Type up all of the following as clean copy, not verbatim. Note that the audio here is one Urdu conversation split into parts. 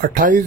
28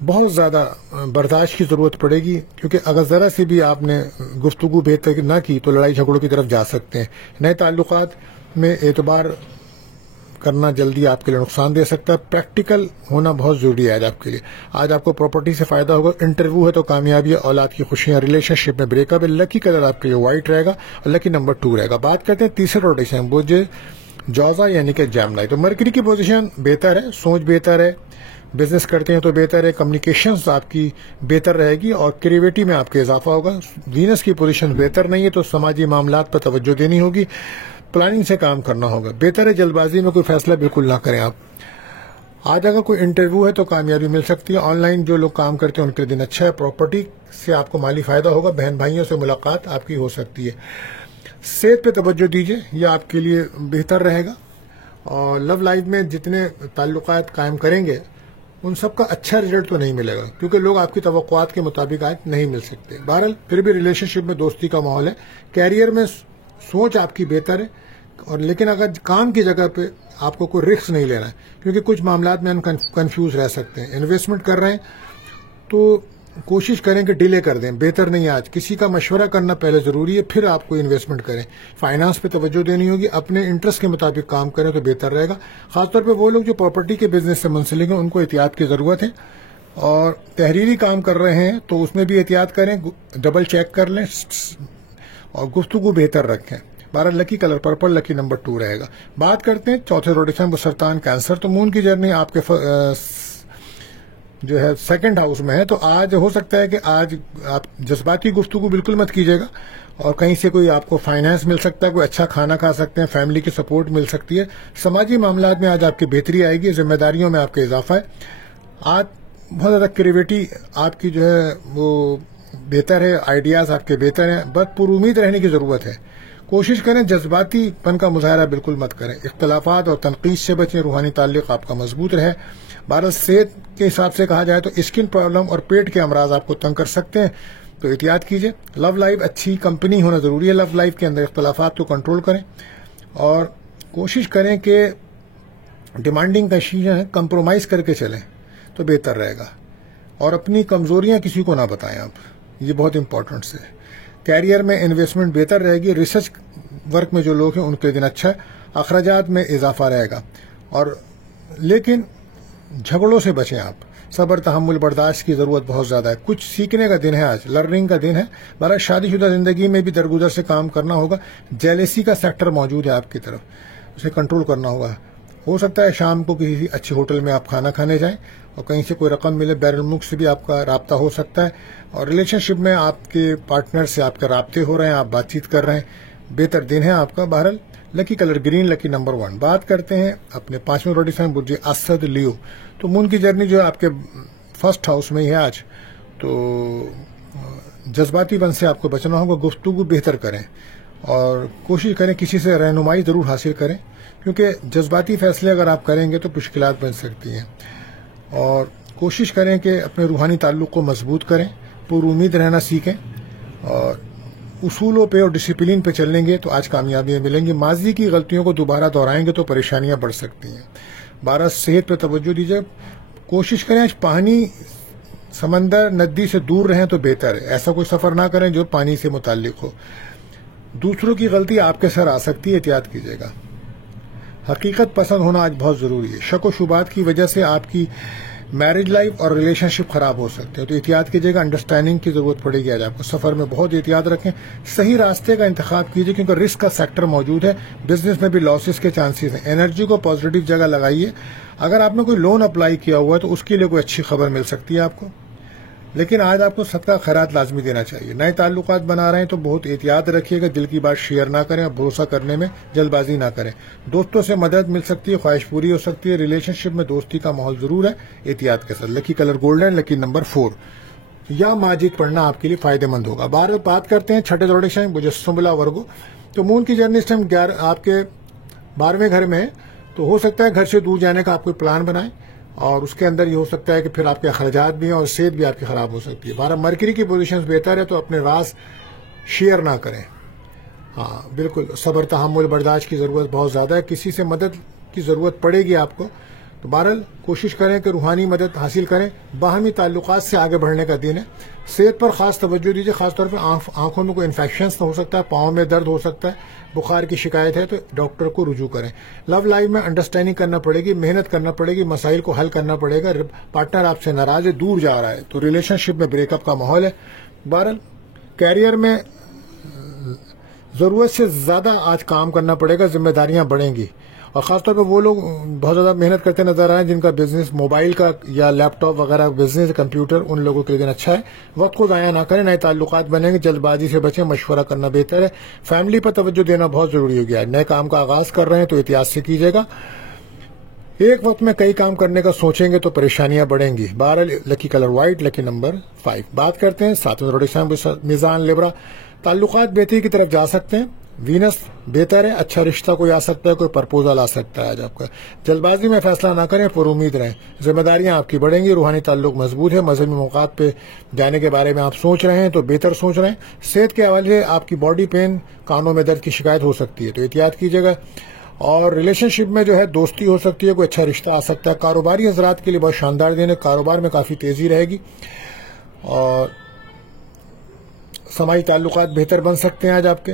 بہت زیادہ برداشت کی ضرورت پڑے گی، کیونکہ اگر ذرا سی بھی آپ نے گفتگو بہتر نہ کی تو لڑائی جھگڑوں کی طرف جا سکتے ہیں۔ نئے تعلقات میں اعتبار کرنا جلدی آپ کے لیے نقصان دے سکتا ہے۔ پریکٹیکل ہونا بہت ضروری ہے آج آپ کے لیے۔ آج آپ کو پراپرٹی سے فائدہ ہوگا، انٹرویو ہے تو کامیابی ہے، اولاد کی خوشیاں، ریلیشن شپ میں بریک اپ ہے۔ لکی کلر آپ کے لیے وائٹ رہے گا اور لکی نمبر 2 رہے گا۔ بات کرتے ہیں تیسرے روٹیشن بوجھے جوزا یعنی کہ جیمنائی۔ تو مرکری کی پوزیشن بہتر ہے، سوچ بہتر ہے، بزنس کرتے ہیں تو بہتر ہے، کمیونیکیشنز آپ کی بہتر رہے گی اور کریٹیوٹی میں آپ کا اضافہ ہوگا۔ وینس کی پوزیشن بہتر نہیں ہے تو سماجی معاملات پر توجہ دینی ہوگی، پلاننگ سے کام کرنا ہوگا۔ بہتر ہے جلد بازی میں کوئی فیصلہ بالکل نہ کریں آپ۔ آج اگر کوئی انٹرویو ہے تو کامیابی مل سکتی ہے۔ آن لائن جو لوگ کام کرتے ہیں ان کے دن اچھا ہے۔ پراپرٹی سے آپ کو مالی فائدہ ہوگا، بہن بھائیوں سے ملاقات آپ کی ہو سکتی ہے۔ صحت پہ توجہ دیجیے، یہ آپ کے لیے بہتر رہے گا۔ اور لو لائف میں جتنے تعلقات قائم کریں گے ان سب کا اچھا رزلٹ تو نہیں ملے گا، کیونکہ لوگ آپ کی توقعات کے مطابق آج نہیں مل سکتے۔ بہرحال پھر بھی ریلیشن شپ میں دوستی کا ماحول ہے۔ کیریئر میں سوچ آپ کی بہتر ہے، اور لیکن اگر کام کی جگہ پہ آپ کو کوئی رسک نہیں لینا ہے، کیونکہ کچھ معاملات میں ہم کنفیوز رہ سکتے ہیں۔ انویسٹمنٹ کر رہے ہیں تو کوشش کریں کہ ڈیلے کر دیں، بہتر نہیں ہے آج۔ کسی کا مشورہ کرنا پہلے ضروری ہے، پھر آپ کو انویسٹمنٹ کریں۔ فائنانس پہ توجہ دینی ہوگی، اپنے انٹرسٹ کے مطابق کام کریں تو بہتر رہے گا۔ خاص طور پہ وہ لوگ جو پراپرٹی کے بزنس سے منسلک ہیں ان کو احتیاط کی ضرورت ہے، اور تحریری کام کر رہے ہیں تو اس میں بھی احتیاط کریں، ڈبل چیک کر لیں اور گفتگو بہتر رکھیں۔ 12 لکی کلر پرپل، لکی نمبر 2 رہے گا۔ بات کرتے ہیں چوتھے روٹیشن وہ سرطان کینسر۔ تو مون کی جرنی آپ کے جو ہے سیکنڈ ہاؤس میں ہے، تو آج ہو سکتا ہے کہ آج آپ جذباتی گفتگو بالکل مت کیجیے گا، اور کہیں سے کوئی آپ کو فائنانس مل سکتا ہے، کوئی اچھا کھانا کھا سکتے ہیں، فیملی کی سپورٹ مل سکتی ہے۔ سماجی معاملات میں آج آپ کی بہتری آئے گی، ذمہ داریوں میں آپ کا اضافہ ہے۔ آج بہت زیادہ کریٹیوٹی آپ کی جو ہے وہ بہتر ہے، آئیڈیاز آپ کے بہتر ہیں، بس پر امید رہنے کی ضرورت ہے۔ کوشش کریں جذباتی پن کا مظاہرہ بالکل مت کریں، اختلافات اور تنقید سے بچیں، روحانی تعلق آپ کا مضبوط رہے۔ بھارت صحت کے حساب سے کہا جائے تو اسکن پرابلم اور پیٹ کے امراض آپ کو تنگ کر سکتے ہیں، تو احتیاط کیجیے۔ لو لائف اچھی کمپنی ہونا ضروری ہے، لو لائف کے اندر اختلافات کو کنٹرول کریں اور کوشش کریں کہ ڈیمانڈنگ کا چیزیں کمپرومائز کر کے چلیں تو بہتر رہے گا، اور اپنی کمزوریاں کسی کو نہ بتائیں آپ، یہ بہت امپورٹنٹ ہے۔ کیریئر میں انویسٹمنٹ بہتر رہے گی، ریسرچ ورک میں جو لوگ ہیں ان کے دن اچھا ہے، اخراجات میں اضافہ رہے گا، اور لیکن جھگڑوں سے بچیں آپ۔ صبر تحمل برداشت کی ضرورت بہت زیادہ ہے، کچھ سیکھنے کا دن ہے آج، لرننگ کا دن ہے۔ بہرحال شادی شدہ زندگی میں بھی درگزر سے کام کرنا ہوگا، جیلیسی کا سیکٹر موجود ہے آپ کی طرف، اسے کنٹرول کرنا ہوگا۔ ہو سکتا ہے شام کو کسی اچھے ہوٹل میں آپ کھانا کھانے جائیں اور کہیں سے کوئی رقم ملے، بیرون ملک سے بھی آپ کا رابطہ ہو سکتا ہے، اور ریلیشن شپ میں آپ کے پارٹنر سے آپ کے رابطے ہو رہے ہیں، آپ بات چیت کر رہے ہیں، بہتر دن ہے آپ کا۔ بہرحال لکی کلر گرین، لکی نمبر 1۔ بات کرتے ہیں اپنے 5ویں روٹیشن برج اسد لیو۔ تو مون کی جرنی جو ہے آپ کے فرسٹ ہاؤس میں ہی ہے آج، تو جذباتی پن سے آپ کو بچنا ہوگا، گفتگو بہتر کریں اور کوشش کریں کسی سے رہنمائی ضرور حاصل کریں، کیونکہ جذباتی فیصلے اگر آپ کریں گے تو مشکلات بن سکتی ہیں، اور کوشش کریں کہ اپنے روحانی تعلق کو مضبوط کریں، پر امید رہنا سیکھیں، اور اصولوں پہ اور ڈسپلن پہ چلیں گے تو آج کامیابیاں ملیں گی۔ ماضی کی غلطیوں کو دوبارہ دہرائیں گے تو پریشانیاں بڑھ سکتی ہیں۔ 12 صحت پہ توجہ دیجیے، کوشش کریں پانی سمندر ندی سے دور رہیں تو بہتر ہے، ایسا کوئی سفر نہ کریں جو پانی سے متعلق ہو۔ دوسروں کی غلطی آپ کے سر آ سکتی ہے، احتیاط کیجیے گا۔ حقیقت پسند ہونا آج بہت ضروری ہے، شک و شبہات کی وجہ سے آپ کی میرج لائف اور ریلیشن شپ خراب ہو سکتے ہیں، تو احتیاط کیجیے گا، انڈرسٹینڈنگ کی ضرورت پڑے گی آج آپ کو۔ سفر میں بہت احتیاط رکھیں، صحیح راستے کا انتخاب کیجیے کیونکہ رسک کا سیکٹر موجود ہے، بزنس میں بھی لاسز کے چانسز ہیں۔ انرجی کو پازیٹیو جگہ لگائیے، اگر آپ نے کوئی لون اپلائی کیا ہوا ہے تو اس کے لیے کوئی اچھی خبر مل سکتی ہے آپ کو، لیکن آج آپ کو صدقہ خیرات لازمی دینا چاہیے۔ نئے تعلقات بنا رہے ہیں تو بہت احتیاط رکھیے گا، دل کی بات شیئر نہ کریں اور بھروسہ کرنے میں جلد بازی نہ کریں۔ دوستوں سے مدد مل سکتی ہے، خواہش پوری ہو سکتی ہے، ریلیشن شپ میں دوستی کا ماحول ضرور ہے، احتیاط کے ساتھ۔ لکی کلر گولڈن، لکی نمبر 4۔ یا ماجد پڑھنا آپ کے لیے فائدہ مند ہوگا۔ بات کرتے ہیں چھٹے روٹیشن مجسملا ورگو۔ تو مون کی جرنی اس ٹائم آپ کے 12ویں گھر میں ہے، تو ہو سکتا ہے گھر سے دور جانے کا آپ کوئی پلان بنائیں، اور اس کے اندر یہ ہو سکتا ہے کہ پھر آپ کے اخراجات بھی ہیں اور صحت بھی آپ کی خراب ہو سکتی ہے۔ 12 مرکری کی پوزیشن بہتر ہے تو اپنے راز شیئر نہ کریں۔ ہاں بالکل، صبر تحمل برداشت کی ضرورت بہت زیادہ ہے، کسی سے مدد کی ضرورت پڑے گی آپ کو، تو بہرحال کوشش کریں کہ روحانی مدد حاصل کریں. باہمی تعلقات سے آگے بڑھنے کا دن ہے. صحت پر خاص توجہ دیجیے, خاص طور پہ آنکھوں میں کوئی انفیکشنز ہو سکتا ہے, پاؤں میں درد ہو سکتا ہے, بخار کی شکایت ہے تو ڈاکٹر کو رجوع کریں. لو لائف میں انڈرسٹینڈنگ کرنا پڑے گی, محنت کرنا پڑے گی, مسائل کو حل کرنا پڑے گا. پارٹنر آپ سے ناراض ہے, دور جا رہا ہے تو ریلیشن شپ میں بریک اپ کا ماحول ہے. بہرحال کیریئر میں ضرورت سے زیادہ آج کام کرنا پڑے گا, ذمہ داریاں بڑھیں گی, اور خاص طور پہ وہ لوگ بہت زیادہ محنت کرتے نظر آئے جن کا بزنس موبائل کا یا لیپ ٹاپ وغیرہ بزنس کمپیوٹر, ان لوگوں کے لیے اچھا ہے. وقت کو ضائع نہ کریں, نئے تعلقات بنیں گے, جلد بازی سے بچیں, مشورہ کرنا بہتر ہے. فیملی پر توجہ دینا بہت ضروری ہو گیا ہے. نئے کام کا آغاز کر رہے ہیں تو احتیاط سے کیجیے گا. ایک وقت میں کئی کام کرنے کا سوچیں گے تو پریشانیاں بڑھیں گی. بہرحال لکی کلر وائٹ, لکی نمبر 5. بات کرتے ہیں ساتویں روڈیشن میزان لیبرا. تعلقات بہتری کی طرف جا سکتے ہیں. وینس بہتر ہے, اچھا رشتہ کوئی آ سکتا ہے, کوئی پرپوزل آ سکتا ہے آج آپ کا. جلد بازی میں فیصلہ نہ کریں, پر امید رہیں. ذمہ داریاں آپ کی بڑھیں گی. روحانی تعلق مضبوط ہے. مذہبی موقعات پہ جانے کے بارے میں آپ سوچ رہے ہیں تو بہتر سوچ رہے ہیں. صحت کے حوالے سے آپ کی باڈی پین, کانوں میں درد کی شکایت ہو سکتی ہے تو احتیاط کیجیے گا. اور ریلیشن شپ میں جو ہے دوستی ہو سکتی ہے, کوئی اچھا رشتہ آ سکتا ہے. کاروباری حضرات کے لیے بہت شاندار دن ہے. کاروبار میں کافی تیزی رہے گی اور سماجی تعلقات بہتر بن سکتے ہیں آج آپ کے.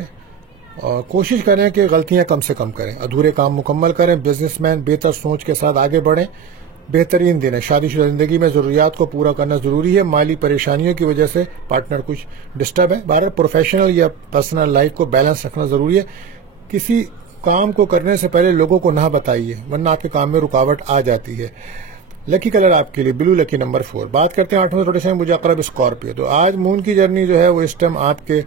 اور کوشش کریں کہ غلطیاں کم سے کم کریں, ادھورے کام مکمل کریں. بزنس مین بہتر سوچ کے ساتھ آگے بڑھیں. بہترین دن ہے. شادی شدہ زندگی میں ضروریات کو پورا کرنا ضروری ہے. مالی پریشانیوں کی وجہ سے پارٹنر کچھ ڈسٹرب ہے. بہرحال پروفیشنل یا پرسنل لائف کو بیلنس رکھنا ضروری ہے. کسی کام کو کرنے سے پہلے لوگوں کو نہ بتائیے, ورنہ آپ کے کام میں رکاوٹ آ جاتی ہے. لکی کلر آپ کے لیے بلو, لکی نمبر 4. بات کرتے ہیں 8ویں روٹیشن مجھے اقرب اسکارپیو. تو آج مون کی جرنی جو ہے وہ اس ٹائم آپ کے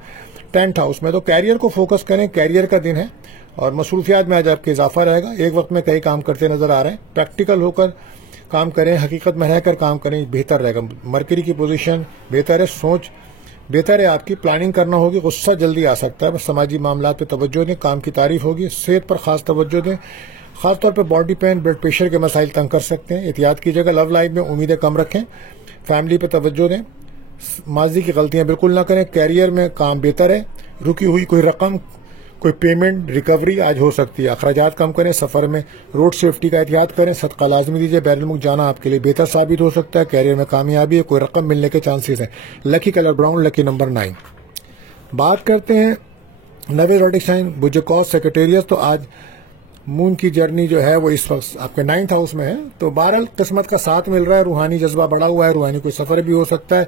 10th ہاؤس میں. تو کیریئر کو فوکس کریں, کیریئر کا دن ہے اور مصروفیات میں آج آپ کے اضافہ رہے گا. ایک وقت میں کئی کام کرتے نظر آ رہے ہیں. پریکٹیکل ہو کر کام کریں, حقیقت میں رہ کر کام کریں, بہتر رہے گا. مرکری کی پوزیشن بہتر ہے, سوچ بہتر ہے آپ کی. پلاننگ کرنا ہوگی, غصہ جلدی آ سکتا ہے. بس سماجی معاملات پہ توجہ دیں, کام کی تعریف ہوگی. صحت پر خاص توجہ دیں, خاص طور پہ باڈی پین, بلڈ پریشر کے مسائل تنگ کر سکتے ہیں, احتیاط کیجیے گا. لو لائف میں امیدیں کم رکھیں, فیملی پہ توجہ دیں, ماضی کی غلطیاں بالکل نہ کریں. کیریئر میں کام بہتر ہے. رکی ہوئی کوئی رقم, کوئی پیمنٹ ریکوری آج ہو سکتی ہے. اخراجات کم کریں. سفر میں روڈ سیفٹی کا احتیاط کریں. صدقہ لازمی دیجیے. بیرون ملک جانا آپ کے لیے بہتر ثابت ہو سکتا ہے. کیریئر میں کامیابی ہے, کوئی رقم ملنے کے چانسز ہیں. لکی کلر براؤن, لکی نمبر 9. بات کرتے ہیں 9ویں روڈک سائن بجکوس سیکریٹریس. تو آج مون کی جرنی جو ہے وہ اس وقت آپ کے 9th ہاؤس میں ہے. تو بہرحال قسمت کا ساتھ مل رہا ہے. روحانی جذبہ بڑھا ہوا ہے. روحانی کوئی سفر بھی ہو سکتا ہے.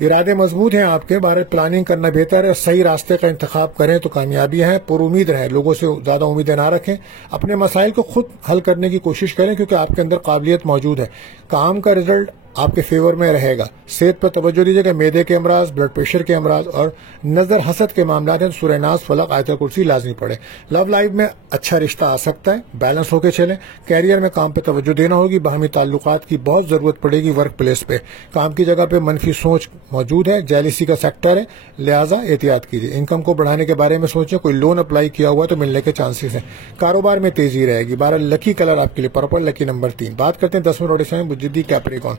ارادے مضبوط ہیں آپ کے. بہرحال پلاننگ کرنا بہتر ہے. صحیح راستے کا انتخاب کریں تو کامیابی ہے. پر امید رہیں, لوگوں سے زیادہ امیدیں نہ رکھیں. اپنے مسائل کو خود حل کرنے کی کوشش کریں کیونکہ آپ کے اندر قابلیت موجود ہے. کام کا رزلٹ آپ کے فیور میں رہے گا. صحت پر توجہ دیجیے گا. معدے کے امراض, بلڈ پریشر کے امراض اور نظر حسد کے معاملات ہیں. سورہ ناس, فلق, آیت الکرسی لازمی پڑھیں. لو لائف میں اچھا رشتہ آ سکتا ہے. بیلنس ہو کے چلیں. کیریئر میں کام پہ توجہ دینا ہوگی. باہمی تعلقات کی بہت ضرورت پڑے گی. ورک پلیس پہ, کام کی جگہ پہ منفی سوچ موجود ہے. جیلیسی کا سیکٹر ہے, لہٰذا احتیاط کیجیے. انکم کو بڑھانے کے بارے میں سوچیں. کوئی لون اپلائی کیا ہوا تو ملنے کے چانسز ہیں. کاروبار میں تیزی رہے گی. 12 لکی کلر آپ کے لیے پرپل, لکی نمبر 3. بات کرتے ہیں 10ویں روٹیشن بجدی کیپریکون.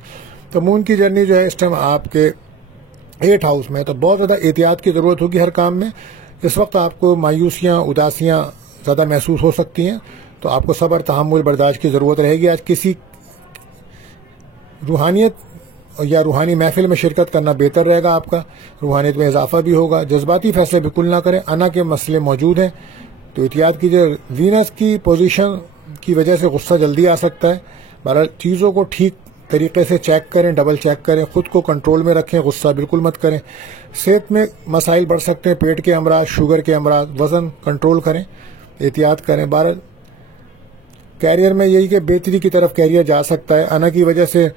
تو مون کی جرنی جو ہے اس ٹائم آپ کے 8th ہاؤس میں. تو بہت زیادہ احتیاط کی ضرورت ہوگی ہر کام میں. اس وقت آپ کو مایوسیاں, اداسیاں زیادہ محسوس ہو سکتی ہیں. تو آپ کو صبر, تحمل, برداشت کی ضرورت رہے گی. آج کسی روحانیت یا روحانی محفل میں شرکت کرنا بہتر رہے گا آپ کا. روحانیت میں اضافہ بھی ہوگا. جذباتی فیصلے بالکل نہ کریں. انا کے مسئلے موجود ہیں تو احتیاط کیجیے. وینس کی پوزیشن کی وجہ سے غصہ جلدی آ سکتا ہے. بہرحال چیزوں کو ٹھیک طریقے سے چیک کریں, ڈبل چیک کریں. خود کو کنٹرول میں رکھیں, غصہ بالکل مت کریں. صحت میں مسائل بڑھ سکتے ہیں. پیٹ کے امراض, شوگر کے امراض, وزن کنٹرول کریں, احتیاط کریں. بہرحال کیریئر میں یہی کہ بہتری کی طرف کیریئر جا سکتا ہے. انا کی وجہ سے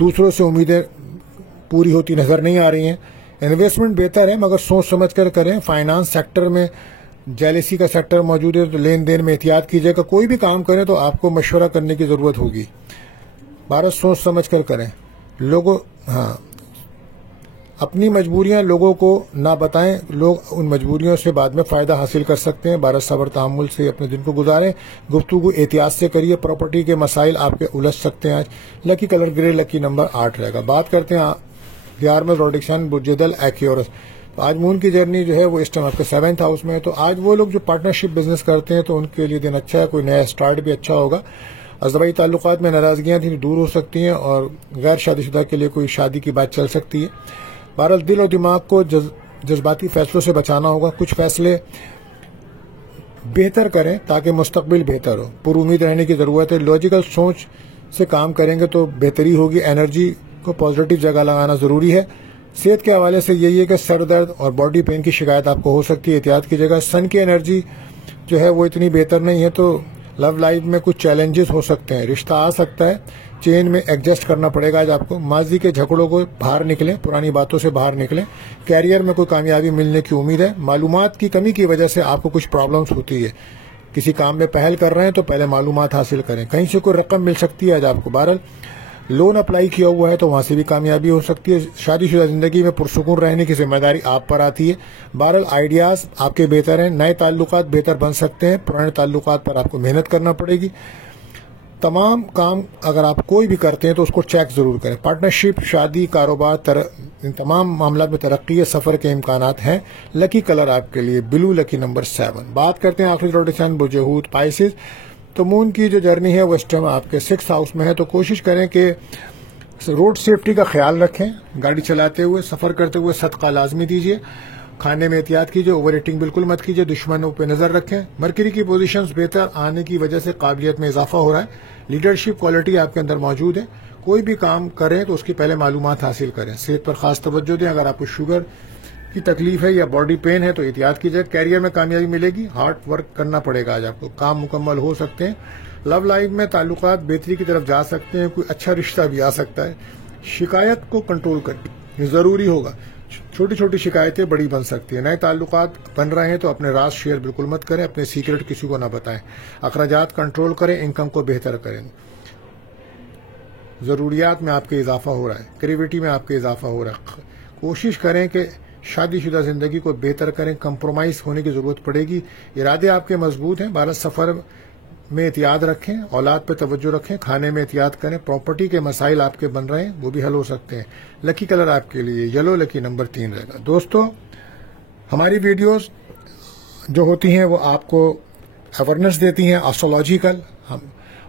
دوسروں سے امیدیں پوری ہوتی نظر نہیں آ رہی ہیں. انویسٹمنٹ بہتر ہے مگر سوچ سمجھ کر کریں. فائنانس سیکٹر میں جیلیسی کا سیکٹر موجود ہے تو لین دین میں احتیاط کیجیے گا. کوئی بھی کام کریں تو آپ کو مشورہ کرنے کی ضرورت ہوگی. بھارت سوچ سمجھ کر کریں. لوگوں اپنی مجبوریاں لوگوں کو نہ بتائیں. لوگ ان مجبوریوں سے بعد میں فائدہ حاصل کر سکتے ہیں. بھارت صبر تحمل سے اپنے دن کو گزاریں. گفتگو احتیاط سے کریے. پراپرٹی کے مسائل آپ کے الجھ سکتے ہیں. آج لکی کلر گرے, لکی نمبر 8 رہے گا. بات کرتے ہیں 11ویں روڈکشن بجدل ایکیورس. تو آج مون کی جرنی جو ہے وہ اس ٹائم آپ کے 7th ہاؤس میں ہے. تو آج وہ لوگ جو پارٹنرشپ بزنس کرتے ہیں تو ان کے لیے دن اچھا ہے. کوئی نیا اسٹارٹ بھی اچھا ہوگا. ازدواجی تعلقات میں ناراضگیاں تھیں دور ہو سکتی ہیں اور غیر شادی شدہ کے لیے کوئی شادی کی بات چل سکتی ہے. بہرحال دل اور دماغ کو جذباتی فیصلوں سے بچانا ہوگا. کچھ فیصلے بہتر کریں تاکہ مستقبل بہتر ہو. پر امید رہنے کی ضرورت ہے. لاجیکل سوچ سے کام کریں گے تو بہتری ہوگی. انرجی کو پازیٹیو جگہ لگانا ضروری ہے. صحت کے حوالے سے یہی ہے کہ سر درد اور باڈی پین کی شکایت آپ کو ہو سکتی ہے. احتیاط کی جگہ. سن کی انرجی جو ہے وہ اتنی بہتر نہیں ہے تو لو لائف میں کچھ چیلنجز ہو سکتے ہیں. رشتہ آ سکتا ہے. چین میں ایڈجسٹ کرنا پڑے گا آج آپ کو. ماضی کے جھگڑوں کو باہر نکلیں, پرانی باتوں سے باہر نکلیں. کیریئر میں کوئی کامیابی ملنے کی امید ہے. معلومات کی کمی کی وجہ سے آپ کو کچھ پرابلمس ہوتی ہے. کسی کام میں پہل کر رہے ہیں تو پہلے معلومات حاصل کریں. کہیں سے کوئی رقم مل سکتی ہے آج آپ کو. بہرحال لون اپلائی کیا ہوا ہے تو وہاں سے بھی کامیابی ہو سکتی ہے. شادی شدہ زندگی میں پرسکون رہنے کی ذمہ داری آپ پر آتی ہے. بہرحال آئیڈیاز آپ کے بہتر ہیں. نئے تعلقات بہتر بن سکتے ہیں. پرانے تعلقات پر آپ کو محنت کرنا پڑے گی. تمام کام اگر آپ کوئی بھی کرتے ہیں تو اس کو چیک ضرور کریں. پارٹنرشپ, شادی, کاروبار, ان تمام معاملات میں ترقی ہے. سفر کے امکانات ہیں. لکی کلر آپ کے لیے بلو, لکی نمبر 7. بات کرتے ہیں آخری روٹیشن برج حوت پائسز. تو مون کی جو جرنی ہے وہ اس ٹائم آپ کے 6 ہاؤس میں ہے. تو کوشش کریں کہ روڈ سیفٹی کا خیال رکھیں. گاڑی چلاتے ہوئے, سفر کرتے ہوئے صدقہ لازمی دیجیے. کھانے میں احتیاط کیجیے. اوور ایٹنگ بالکل مت کیجیے. دشمنوں پہ نظر رکھیں. مرکری کی پوزیشنز بہتر آنے کی وجہ سے قابلیت میں اضافہ ہو رہا ہے. لیڈرشپ کوالٹی آپ کے اندر موجود ہے. کوئی بھی کام کریں تو اس کی پہلے معلومات حاصل کریں. صحت پر خاص توجہ دیں. اگر آپ کو شوگر کی تکلیف ہے یا باڈی پین ہے تو احتیاط کیجیے. کیریئر میں کامیابی ملے گی. ہارڈ ورک کرنا پڑے گا آج آپ کو. کام مکمل ہو سکتے ہیں. لو لائف میں تعلقات بہتری کی طرف جا سکتے ہیں. کوئی اچھا رشتہ بھی آ سکتا ہے. شکایت کو کنٹرول کریں, ضروری ہوگا. چھوٹی چھوٹی شکایتیں بڑی بن سکتی ہیں. نئے تعلقات بن رہے ہیں تو اپنے راز شیئر بالکل مت کریں. اپنے سیکرٹ کسی کو نہ بتائیں. اخراجات کنٹرول کریں. انکم کو بہتر کریں. ضروریات میں آپ کے اضافہ ہو رہا ہے. کریٹیوٹی میں آپ کے اضافہ ہو رہا ہے. کوشش کریں کہ شادی شدہ زندگی کو بہتر کریں. کمپرومائز ہونے کی ضرورت پڑے گی. ارادے آپ کے مضبوط ہیں. بھارت سفر میں احتیاط رکھیں. اولاد پہ توجہ رکھیں. کھانے میں احتیاط کریں. پراپرٹی کے مسائل آپ کے بن رہے ہیں وہ بھی حل ہو سکتے ہیں. لکی کلر آپ کے لیے یلو, لکی نمبر 3 رہے گا. دوستو, ہماری ویڈیوز جو ہوتی ہیں وہ آپ کو اویئرنیس دیتی ہیں ایسٹرولوجیکل,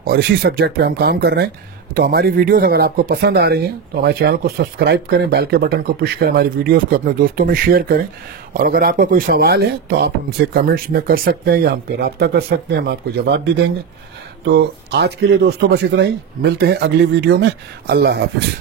اور اسی سبجیکٹ پہ ہم کام کر رہے ہیں. تو ہماری ویڈیوز اگر آپ کو پسند آ رہی ہیں تو ہمارے چینل کو سبسکرائب کریں. بیل کے بٹن کو پش کریں. ہماری ویڈیوز کو اپنے دوستوں میں شیئر کریں. اور اگر آپ کا کوئی سوال ہے تو آپ ہم سے کمنٹس میں کر سکتے ہیں یا ہم پہ رابطہ کر سکتے ہیں. ہم آپ کو جواب بھی دیں گے. تو آج کے لیے دوستوں بس اتنا ہی. ملتے ہیں اگلی ویڈیو میں. اللہ حافظ.